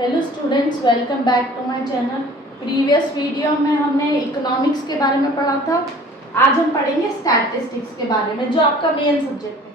Hello students, welcome back to my channel. Previous video में हमने economics के बारे में पढ़ा था। आज हम पढ़ेंगे स्टैटिस्टिक्स के बारे में, जो आपका मेन सब्जेक्ट है।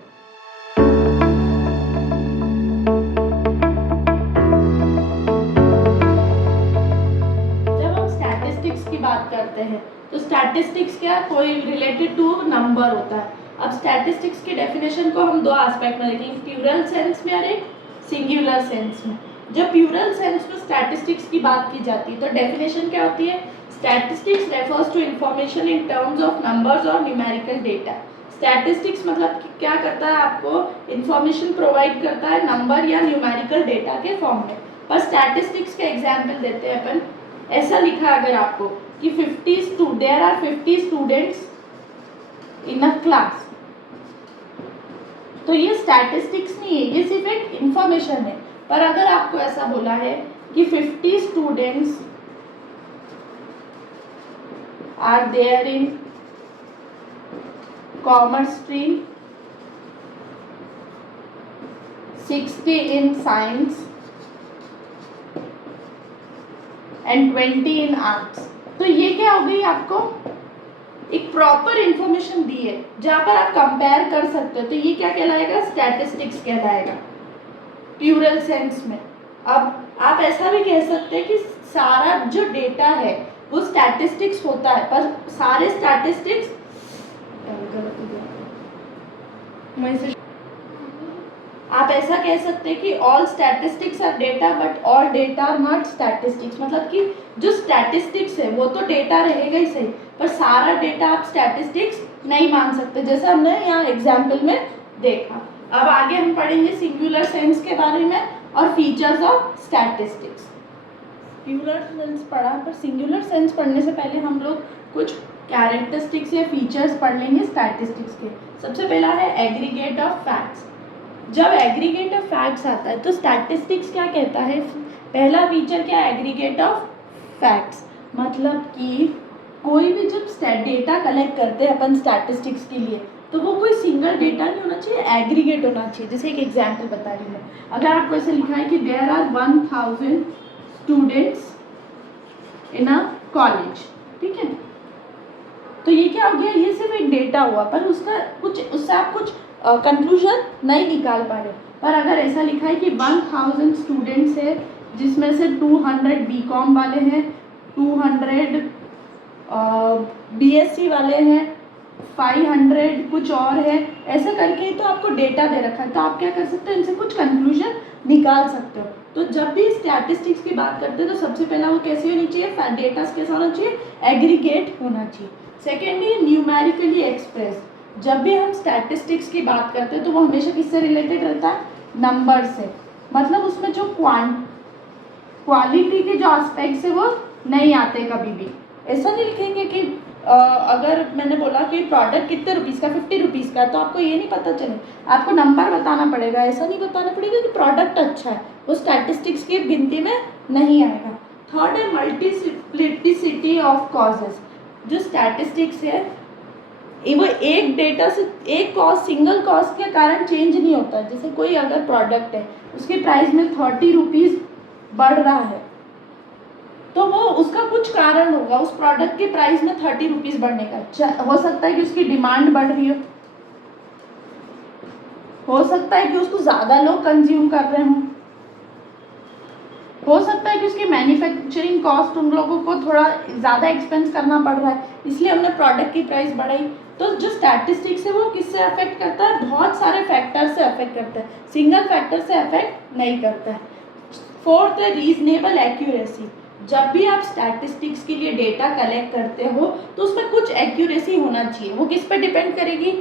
जब हम स्टैटिस्टिक्स की बात करते हैं तो स्टैटिस्टिक्स क्या, कोई रिलेटेड टू नंबर होता है। अब स्टैटिस्टिक्स की डेफिनेशन को हम दो एस्पेक्ट में देखेंगे, प्लूरल सेंस में और एक सिंगुलर सेंस में। जब प्लूरल सेंस में स्टैटिस्टिक्स की बात की जाती है तो डेफिनेशन क्या होती है? Statistics refers to information in terms of numbers और न्यूमेरिकल डेटा। स्टैटिस्टिक्स मतलब क्या करता है, आपको इंफॉर्मेशन प्रोवाइड करता है नंबर या न्यूमेरिकल डेटा के फॉर्म में। पर स्टैटिस्टिक्स के एग्जाम्पल देते हैं अपन। ऐसा लिखा है अगर आपको कि there are 50 students in a class, तो ये स्टैटिस्टिक्स नहीं है, ये सिर्फ एक इंफॉर्मेशन है। पर अगर आपको ऐसा बोला है कि 50 students are there in commerce stream, 60 in science and 20 in arts, तो ये क्या हो गई? आपको एक प्रॉपर इंफॉर्मेशन दी है जहां पर आप कंपेयर कर सकते हो, तो ये क्या कहलाएगा? स्टैटिस्टिक्स कहलाएगा प्लूरल सेंस में। अब आप ऐसा भी कह सकते हैं कि सारा जो डेटा है वो स्टैटिस्टिक्स होता है, पर सारे स्टैटिस्टिक्स आप ऐसा कह सकते हैं कि all statistics are data but all data are not statistics. मतलब कि जो स्टैटिस्टिक्स है वो तो डेटा रहेगा ही सही, पर सारा डेटा आप स्टैटिस्टिक्स नहीं मान सकते, जैसे हमने यहाँ एग्जाम्पल में देखा। अब आगे हम पढ़ेंगे सिंगुलर सेंस के बारे में और features of statistics. Plural sense पढ़ा, पर सिंगुलर सेंस पढ़ने से पहले हम लोग कुछ कैरेक्टरिस्टिक्स या फीचर्स पढ़ लेंगे स्टैटिस्टिक्स के। सबसे पहला है एग्रीगेट ऑफ फैक्ट्स। जब एग्रीगेट ऑफ फैक्ट्स आता है तो स्टैटिस्टिक्स क्या कहता है? पहला फीचर क्या है? Aggregate of facts. मतलब कि कोई भी जब डेटा कलेक्ट करते हैं अपन स्टैटिस्टिक्स के लिए, तो वो कोई सिंगल डेटा नहीं होना चाहिए, एग्रीगेट होना चाहिए। जैसे एक एग्जांपल बता रही हूँ, अगर आपको ऐसे लिखा है कि there are 1000 students in a college, ठीक है, तो ये क्या हो गया? ये सिर्फ एक डेटा हुआ, पर उसका कुछ उससे आप कुछ कंक्लूजन नहीं निकाल पा रहे। पर अगर ऐसा लिखा है कि 1000 स्टूडेंट्स है, जिसमें से 200 बीकॉम वाले हैं, 200 बीएससी वाले हैं, 500 कुछ और है, ऐसा करके तो आपको डेटा दे रखा है, तो आप क्या कर सकते हो? इनसे कुछ कंक्लूजन निकाल सकते हो। तो जब भी स्टैटिस्टिक्स की बात करते हैं तो सबसे पहला वो कैसी होनी चाहिए? डेटा कैसा होना चाहिए? एग्रीगेट होना चाहिए। Secondly numerically express. जब भी हम स्टैटिस्टिक्स की बात करते हैं तो वो हमेशा किससे रिलेटेड रहता है? नंबर से। मतलब उसमें जो क्वालिटी के जो एस्पेक्ट्स है वो नहीं आते कभी भी। ऐसा नहीं लिखेंगे कि अगर मैंने बोला कि प्रोडक्ट कितने रुपीज़ का, 50 रुपीज़ का, तो आपको ये नहीं पता चले, आपको नंबर बताना पड़ेगा। ऐसा नहीं बताना पड़ेगा कि प्रोडक्ट अच्छा है, वो स्टैटिस्टिक्स की गिनती में नहीं आएगा। थर्ड है मल्टीप्लिसिटी ऑफ कॉजेस। जो स्टैटिस्टिक्स है वो एक डेटा से एक कॉज, सिंगल कॉज के कारण चेंज नहीं होता है। जैसे कोई अगर प्रोडक्ट है, उसके प्राइस में 30 रुपीज़ बढ़ रहा है, तो वो उसका कुछ कारण होगा उस प्रोडक्ट के प्राइस में 30 रुपीज़ बढ़ने का। हो सकता है कि उसकी डिमांड बढ़ रही हो सकता है कि उसको ज़्यादा लोग कंज्यूम कर रहे हों, हो सकता है कि उसकी मैन्युफैक्चरिंग कॉस्ट उन लोगों को थोड़ा ज़्यादा एक्सपेंस करना पड़ रहा है, इसलिए हमने प्रोडक्ट की प्राइस बढ़ाई। तो जो स्टैटिस्टिक्स है वो किससे अफेक्ट करता है? बहुत सारे फैक्टर से अफेक्ट करता है, सिंगल फैक्टर से अफेक्ट नहीं करता है। फोर्थ है रीजनेबल एक्यूरेसी। जब भी आप स्टैटिस्टिक्स के लिए डेटा कलेक्ट करते हो तो उसमें कुछ एक्यूरेसी होना चाहिए। वो किस पे डिपेंड करेगी?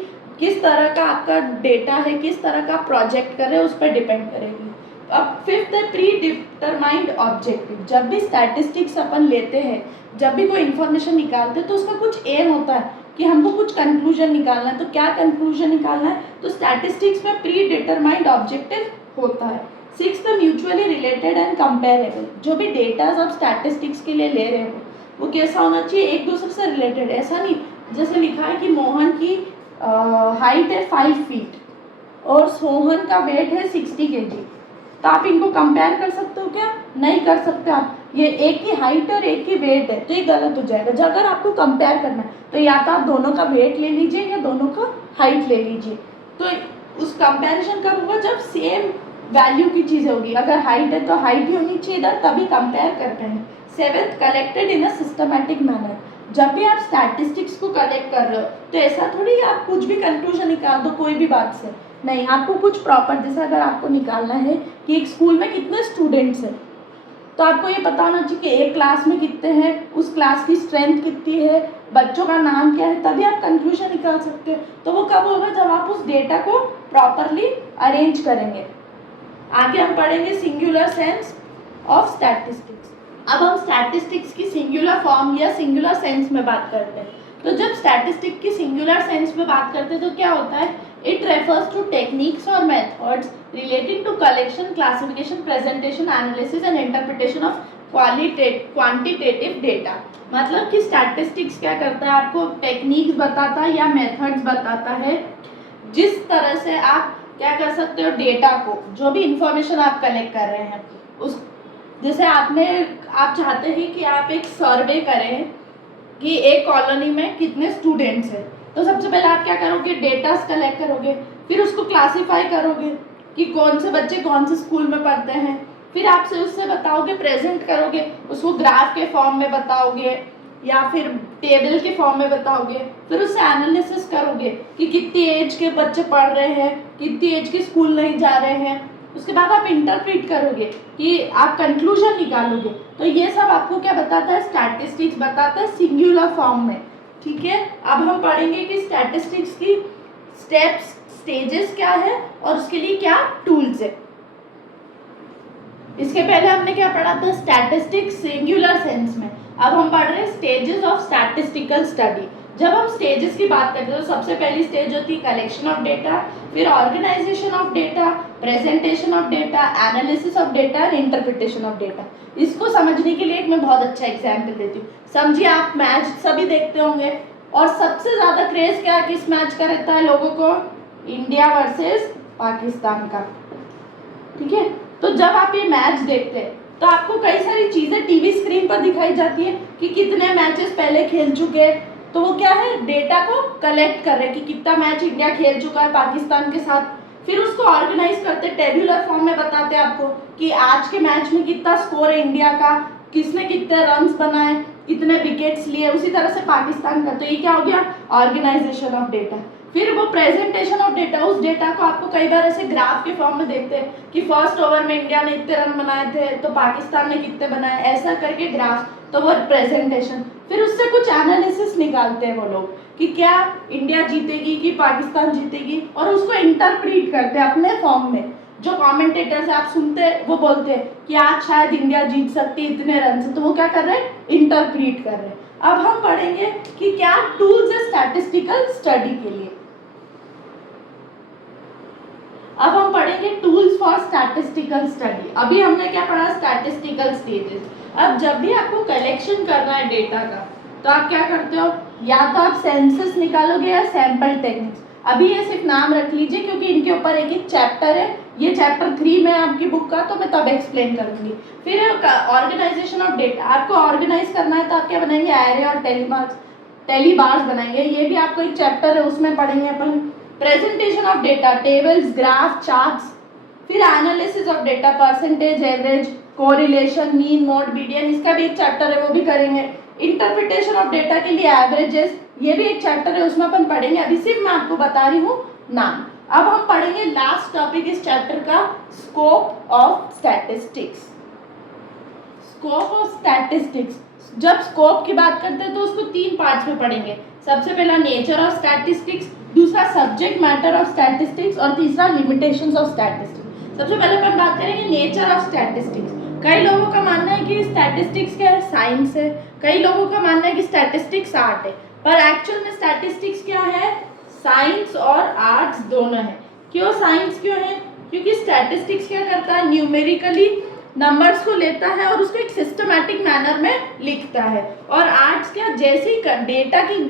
किस तरह का आपका डेटा है, किस तरह का प्रोजेक्ट कर रहे हो, उस पर डिपेंड करेगी। अब फिफ्थ है प्री डिटरमाइंड ऑब्जेक्टिव। जब भी स्टैटिस्टिक्स अपन लेते हैं, जब भी कोई इन्फॉर्मेशन निकालते हैं, तो उसका कुछ एम होता है कि हमको कुछ कंक्लूजन निकालना है। तो क्या कंक्लूजन निकालना है? तो स्टैटिस्टिक्स में प्री डिटरमाइंड ऑब्जेक्टिव होता है। Sixth, mutually related and comparable. जो भी डेटा आप स्टैटिस्टिक्स के लिए ले रहे हो वो कैसा होना चाहिए? एक दूसरे से रिलेटेड। ऐसा नहीं जैसे लिखा है कि मोहन की हाइट है 5 फीट और सोहन का वेट है 60 kg, तो आप इनको कंपेयर कर सकते हो क्या नहीं कर सकते आप, ये एक की हाइट और एक की वेट है तो ये गलत हो जाएगा। जब अगर आपको कंपेयर करना है तो या तो आप दोनों का वेट ले लीजिए या दोनों का हाइट ले लीजिए। तो उस कंपैरिजन कब होगा, जब सेम वैल्यू की चीज़ होगी। अगर हाइट है तो हाइट ही होनी चाहिए इधर, तभी कंपेयर करते हैं। Seventh, collected in a systematic manner. जब भी आप स्टैटिस्टिक्स को कलेक्ट कर रहे हो तो ऐसा थोड़ी आप कुछ भी कंक्लूजन निकाल दो कोई भी बात से, नहीं, आपको कुछ प्रॉपर, जैसे अगर आपको निकालना है कि एक स्कूल में कितने स्टूडेंट्स हैं तो आपको ये पता होना चाहिए कि एक क्लास में कितने हैं, उस क्लास की स्ट्रेंथ कितनी है, बच्चों का नाम क्या है, तभी आप कंक्लूजन निकाल सकते हो। तो वो कब होगा, जब आप उस डेटा को प्रॉपरली अरेंज करेंगे। आगे हम पढ़ेंगे सिंगुलर सेंस ऑफ स्टैटिस्टिक्स। अब हम स्टैटिस्टिक्स की सिंगुलर फॉर्म या सिंगुलर सेंस में बात करते हैं। तो जब स्टैटिस्टिक की सिंगुलर सेंस में बात करते हैं तो क्या होता है, इट रेफर्स टू टेक्निक्स और methods relating to collection, classification, presentation, analysis and interpretation of quantitative data. मतलब कि स्टैटिस्टिक्स क्या करता है, आपको टेक्निक्स बताता है या मेथड्स बताता है जिस तरह से आप क्या कर सकते हो, डेटा को, जो भी इंफॉर्मेशन आप कलेक्ट कर रहे हैं उस, जैसे आप चाहते हैं कि आप एक सर्वे करें कि एक कॉलोनी में कितने स्टूडेंट्स हैं, तो सबसे पहले आप क्या करोगे, डेटा कलेक्ट करोगे, फिर उसको क्लासीफाई करोगे कि कौन से बच्चे कौन से स्कूल में पढ़ते हैं, फिर आप उससे बताओगे, प्रेजेंट करोगे, उसको ग्राफ के फॉर्म में बताओगे या फिर टेबल के फॉर्म में बताओगे, फिर उससे एनालिसिस करोगे कि कितनी एज के बच्चे पढ़ रहे हैं, कितनी एज के स्कूल नहीं जा रहे हैं, उसके बाद आप इंटरप्रेट करोगे कि आप कंक्लूजन निकालोगे। तो ये सब आपको क्या बताता है, स्टैटिस्टिक्स बताता है सिंगुलर फॉर्म में। ठीक है, अब हम पढ़ेंगे कि स्टैटिस्टिक्स की स्टेप्स, स्टेजेस क्या है और उसके लिए क्या टूल्स है। इसके पहले हमने क्या पढ़ा था, स्टैटिस्टिक्स सिंगुलर सेंस में। अब हम पढ़ रहे हैं स्टेजेस ऑफ स्टैटिस्टिकल स्टडी। जब हम स्टेजेस की बात करते हैं तो सबसे पहली स्टेज होती है कलेक्शन ऑफ डेटा, फिर organisation of data, presentation of data, analysis of data and interpretation of data. इसको समझने के लिए एक मैं बहुत अच्छा एग्जाम्पल देती हूँ। समझिए आप मैच सभी देखते होंगे और सबसे ज़्यादा क्रेज क्या किस मैच का रहता है लोगों को, इंडिया वर्सेस पाकिस्तान का। ठीक है, तो जब आप ये मैच देखते हैं तो आपको कई सारी चीज़ें टीवी स्क्रीन पर दिखाई जाती है कि कितने मैचेस पहले खेल चुके हैं, तो वो क्या है, डेटा को कलेक्ट कर रहे हैं कि कितना मैच इंडिया खेल चुका है पाकिस्तान के साथ। फिर उसको ऑर्गेनाइज करते, टेबुलर फॉर्म में बताते आपको कि आज के मैच में कितना स्कोर है इंडिया का, किसने कितने रन्स बनाए, कितने विकेट्स लिए, उसी तरह से पाकिस्तान का। तो ये क्या हो गया, ऑर्गेनाइजेशन ऑफ डेटा। फिर वो प्रेजेंटेशन ऑफ डेटा, उस डेटा को आपको कई बार ऐसे ग्राफ के फॉर्म में देखते हैं कि फर्स्ट ओवर में इंडिया ने इतने रन बनाए थे तो पाकिस्तान ने कितने बनाए, ऐसा करके ग्राफ, तो वो प्रेजेंटेशन। फिर उससे कुछ एनालिसिस निकालते हैं वो लोग कि क्या इंडिया जीतेगी कि पाकिस्तान जीतेगी, और उसको इंटरप्रीट करते हैं अपने फॉर्म में। जो कमेंटेटर्स आप सुनते हैं वो बोलते हैं कि आज शायद इंडिया जीत सकती है इतने रन से, तो वो क्या कर रहे हैं, इंटरप्रीट कर रहे हैं। अब हम पढ़ेंगे कि क्या टूल्स है स्टैटिस्टिकल स्टडी के लिए। अब हम पढ़ेंगे टूल्स फॉर स्टैटिस्टिकल स्टडी। अभी हमने क्या पढ़ा, स्टैटिस्टिकल स्टेजेस। अब जब भी आपको कलेक्शन करना है डेटा का तो आप क्या करते हो, या तो आप सेंसस निकालोगे या सैंपल टेक्निक्स। अभी ये सिर्फ नाम रख लीजिए क्योंकि इनके ऊपर एक एक चैप्टर है, ये चैप्टर 3 में आपकी बुक का, तो मैं तब एक्सप्लेन करूंगी। फिर ऑर्गेनाइजेशन ऑफ डेटा, आपको ऑर्गेनाइज करना है तो आप क्या बनाएंगे, एरे और टेलीबार्स बनाएंगे, ये भी आपको एक चैप्टर है उसमें पढ़ेंगे अपन। Presentation of data, tables, graph, charts. फिर analysis of data, percentage, average, correlation, mean, mode, median, इसका भी एक चैप्टर है वो भी करेंगे। इंटरप्रिटेशन ऑफ डेटा के लिए एवरेजेस, ये भी एक चैप्टर है उसमें अपन पढ़ेंगे, अभी सिर्फ मैं आपको बता रही हूँ नाम। अब हम पढ़ेंगे लास्ट टॉपिक इस चैप्टर का, scope of statistics. Scope of statistics, जब स्कोप की बात करते हैं तो उसको 3 पार्ट्स में पढ़ेंगे। सबसे पहला नेचर ऑफ स्टैटिस्टिक्स, दूसरा सब्जेक्ट मैटर ऑफ स्टैटिस्टिक्स और तीसरा लिमिटेशंस ऑफ स्टैटिस्टिक्स। सबसे पहले अपन बात करेंगे नेचर ऑफ स्टैटिस्टिक्स। कई लोगों का मानना है कि स्टैटिस्टिक्स क्या है, साइंस है, कई लोगों का मानना है कि स्टैटिस्टिक्स आर्ट है, पर एक्चुअल में स्टैटिस्टिक्स क्या है, साइंस और आर्ट्स दोनों है। क्यों साइंस क्यों है, क्योंकि स्टैटिस्टिक्स क्या करता है, न्यूमेरिकली नंबर्स को लेता है और उसको एक सिस्टमैटिक मैनर में लिखता है, और आर्ट्स क्या, जैसी डेटा की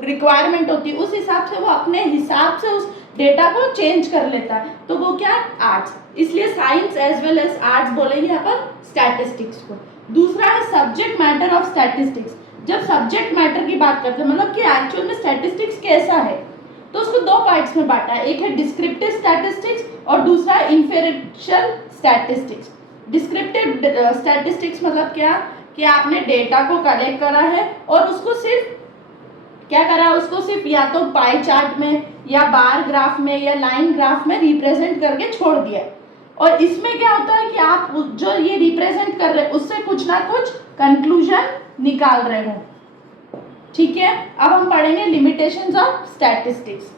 रिक्वायरमेंट होती है उस हिसाब से वो अपने हिसाब से उस डेटा को चेंज कर लेता है, तो वो क्या, आर्ट्स। इसलिए science as well as arts बोलेंगे अपन स्टैटिस्टिक्स को। दूसरा है सब्जेक्ट मैटर ऑफ स्टैटिस्टिक्स। जब सब्जेक्ट मैटर की बात करते हैं मतलब कि एक्चुअल में स्टैटिस्टिक्स कैसा है, तो उसको दो पार्ट्स में बांटा है, एक है डिस्क्रिप्टिव स्टैटिस्टिक्स और दूसरा है इंफेरेंशियल स्टैटिस्टिक्स। डिस्क्रिप्टिव स्टैटिस्टिक्स मतलब क्या कि आपने डेटा को कलेक्ट करा है और उसको सिर्फ क्या करा, उसको सिर्फ या तो पाई चार्ट में या बार ग्राफ में या लाइन ग्राफ में रिप्रेजेंट करके छोड़ दिया। और इसमें क्या होता है कि आप जो ये रिप्रेजेंट कर रहे हैं उससे कुछ ना कुछ कंक्लूजन निकाल रहे हो। ठीक है, अब हम पढ़ेंगे लिमिटेशंस ऑफ स्टैटिस्टिक्स।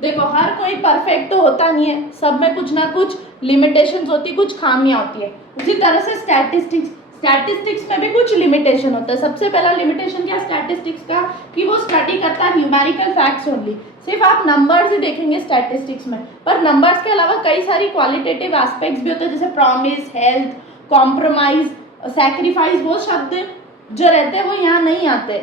देखो हर कोई परफेक्ट तो होता नहीं है, सब में कुछ ना कुछ लिमिटेशंस होती, कुछ खामियां होती है। उसी तरह से स्टैटिस्टिक्स में भी कुछ लिमिटेशन होता है। सबसे पहला लिमिटेशन क्या स्टैटिस्टिक्स का कि वो स्टडी करता है न्यूमेरिकल फैक्ट्स ओनली, सिर्फ आप नंबर्स ही देखेंगे स्टैटिस्टिक्स में। पर नंबर्स के अलावा कई सारी क्वालिटेटिव एस्पेक्ट्स भी होते हैं, जैसे प्रॉमिस, हेल्थ, कॉम्प्रोमाइज, सैक्रिफाइस, वो शब्द जो रहते हैं वो यहाँ नहीं आते,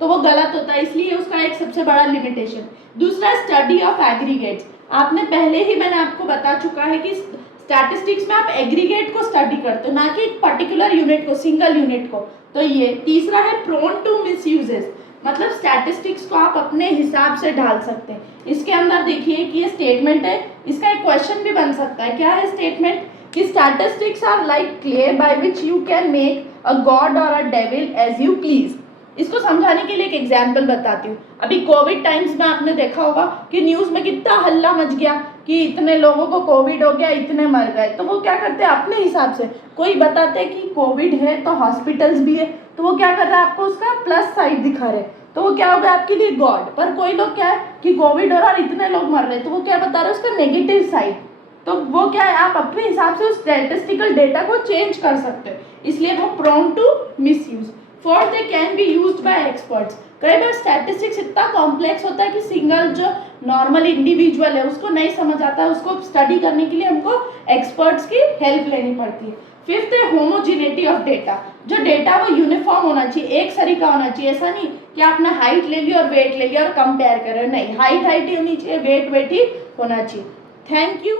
तो वो गलत होता है, इसलिए उसका एक सबसे बड़ा लिमिटेशन। दूसरा स्टडी ऑफ एग्रीगेट्स। आपने पहले ही मैंने आपको बता चुका है कि स्टैटिस्टिक्स में आप एग्रीगेट को स्टडी करते हो, ना कि एक पर्टिकुलर यूनिट को, सिंगल यूनिट को। तो ये तीसरा है प्रोन टू मिसयूजेस, मतलब स्टैटिस्टिक्स को आप अपने हिसाब से ढाल सकते हैं। इसके अंदर देखिए कि ये स्टेटमेंट है, इसका एक क्वेश्चन भी बन सकता है। क्या है स्टेटमेंट कि statistics are like clay by which you can make a god और a devil as you please. इसको समझाने के लिए एक एग्जाम्पल बताती हूँ। अभी कोविड टाइम्स में आपने देखा होगा कि न्यूज़ में कितना हल्ला मच गया कि इतने लोगों को कोविड हो गया, इतने मर गए। तो वो क्या करते हैं अपने हिसाब से, कोई बताते हैं कि कोविड है तो हॉस्पिटल्स भी है, तो वो क्या कर रहा है आपको उसका प्लस साइड दिखा रहे, तो वो क्या होगा आपके लिए गॉड। पर कोई लोग क्या है कि कोविड हो रहा और इतने लोग मर रहे, तो वो क्या बता रहे हैं उसका नेगेटिव साइड। तो वो क्या है आप अपने हिसाब से उस स्टैटिस्टिकल डेटा को चेंज कर सकते हो, इसलिए वो prone to misuse. Fourth, they can be used by experts. कई बार स्टैटिस्टिक्स इतना कॉम्प्लेक्स होता है कि सिंगल जो नॉर्मल इंडिविजुअल है उसको नहीं समझ आता है, उसको स्टडी करने के लिए हमको एक्सपर्ट्स की हेल्प लेनी पड़ती है। फिफ्थ है होमोजिनिटी ऑफ डेटा। जो डेटा वो यूनिफॉर्म होना चाहिए, एक सरी का होना चाहिए। ऐसा नहीं कि आपने हाइट ले ली और वेट ले लिया और कंपेयर कर रहे हो, नहीं, हाइट ही होनी चाहिए, वेट ही होना चाहिए। Thank you.